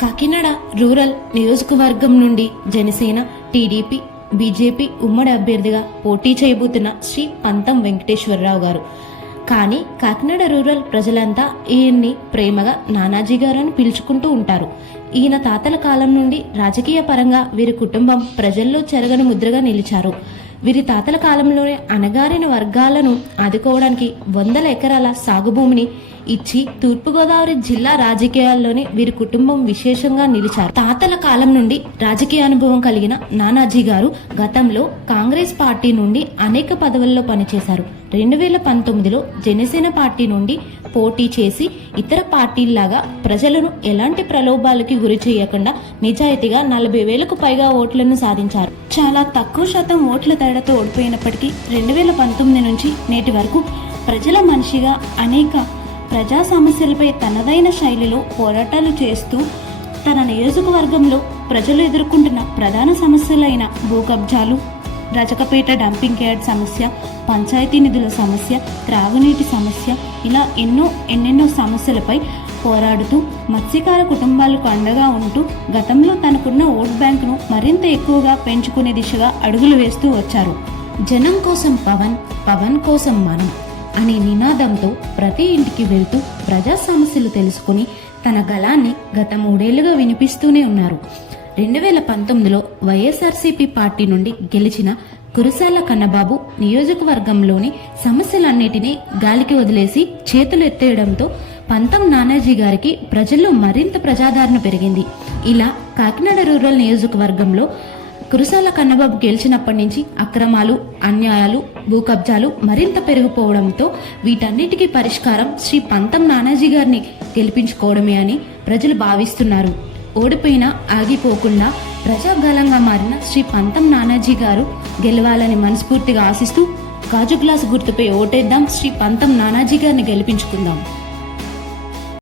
Kakinada rural నియోజకవర్గం నుండి Janasena, TDP, BJP ఉమ్మడి అభ్యర్థిగా పోటీ చేయబోతున్న శ్రీ పంతం వెంకటేశ్వరరావు గారు. కానీ కాకినాడ రూరల్ ప్రజలంతా ఈయన్ని ప్రేమగా నానాజీ గారు అని పిలుచుకుంటూ ఉంటారు. ఈయన తాతల కాలం నుండి రాజకీయ పరంగా వీరి కుటుంబం ప్రజల్లో చెరగని ముద్రగా నిలిచారు. వీరి తాతల కాలంలోనే అణగారిన వర్గాలను ఆదుకోవడానికి 100 ఎకరాల సాగు భూమిని ఇచ్చి తూర్పుగోదావరి జిల్లా రాజకీయాల్లోనే వీరి కుటుంబం విశేషంగా నిలిచారు. తాతల కాలం నుండి రాజకీయ అనుభవం కలిగిన నానాజీ గారు గతంలో కాంగ్రెస్ పార్టీ నుండి అనేక పదవుల్లో పనిచేశారు. 2019లో జనసేన పార్టీ నుండి పోటీ చేసి ఇతర పార్టీల్లాగా ప్రజలను ఎలాంటి ప్రలోభాలకి గురి చేయకుండా నిజాయితీగా 40,000కు పైగా ఓట్లను సాధించారు. చాలా తక్కువ శాతం ఓట్ల తేడాతో ఓడిపోయినప్పటికీ 2019 నుంచి నేటి వరకు ప్రజల మనిషిగా అనేక ప్రజా సమస్యలపై తనదైన శైలిలో పోరాటాలు చేస్తూ తన నియోజకవర్గంలో ప్రజలు ఎదుర్కొంటున్న ప్రధాన సమస్యలైన భూ కబ్జాలు, రజకపేట డంపింగ్ యార్డ్ సమస్య, పంచాయతీ నిధుల సమస్య, త్రాగునీటి సమస్య, ఇలా ఎన్నెన్నో సమస్యలపై పోరాడుతూ మత్స్యకార కుటుంబాలకు అండగా ఉంటూ గతంలో తనకున్న ఓట్ బ్యాంకును మరింత ఎక్కువగా పెంచుకునే దిశగా అడుగులు వేస్తూ వచ్చారు. జనం కోసం పవన్, పవన్ కోసం మనం అనే నినాదంతో ప్రతి ఇంటికి వెళ్తూ ప్రజా సమస్యలు తెలుసుకుని తన గళాన్ని గత 3 ఏళ్లుగా వినిపిస్తూనే ఉన్నారు. 2019లో వైఎస్ఆర్సీపీ పార్టీ నుండి గెలిచిన కురసాల కన్నబాబు నియోజకవర్గంలోని సమస్యలన్నిటినీ గాలికి వదిలేసి చేతులు ఎత్తేయడంతో పంతం నానాజీ గారికి ప్రజల్లో మరింత ప్రజాదరణ పెరిగింది. ఇలా కాకినాడ రూరల్ నియోజకవర్గంలో కురసాల కన్నబాబు గెలిచినప్పటి నుంచి అక్రమాలు, అన్యాయాలు, భూ కబ్జాలు మరింత పెరిగిపోవడంతో వీటన్నిటికీ పరిష్కారం శ్రీ పంతం నానాజీ గారిని గెలిపించుకోవడమే అని ప్రజలు భావిస్తున్నారు. ఓడిపోయినా ఆగిపోకుండా ప్రజాగాలంగా మారిన శ్రీ పంతం నానాజీ గారు గెలవాలని మనస్ఫూర్తిగా ఆశిస్తూ గాజు గ్లాసు గుర్తుపై ఓటేద్దాం, శ్రీ పంతం నానాజీ గారిని గెలిపించుకుందాం.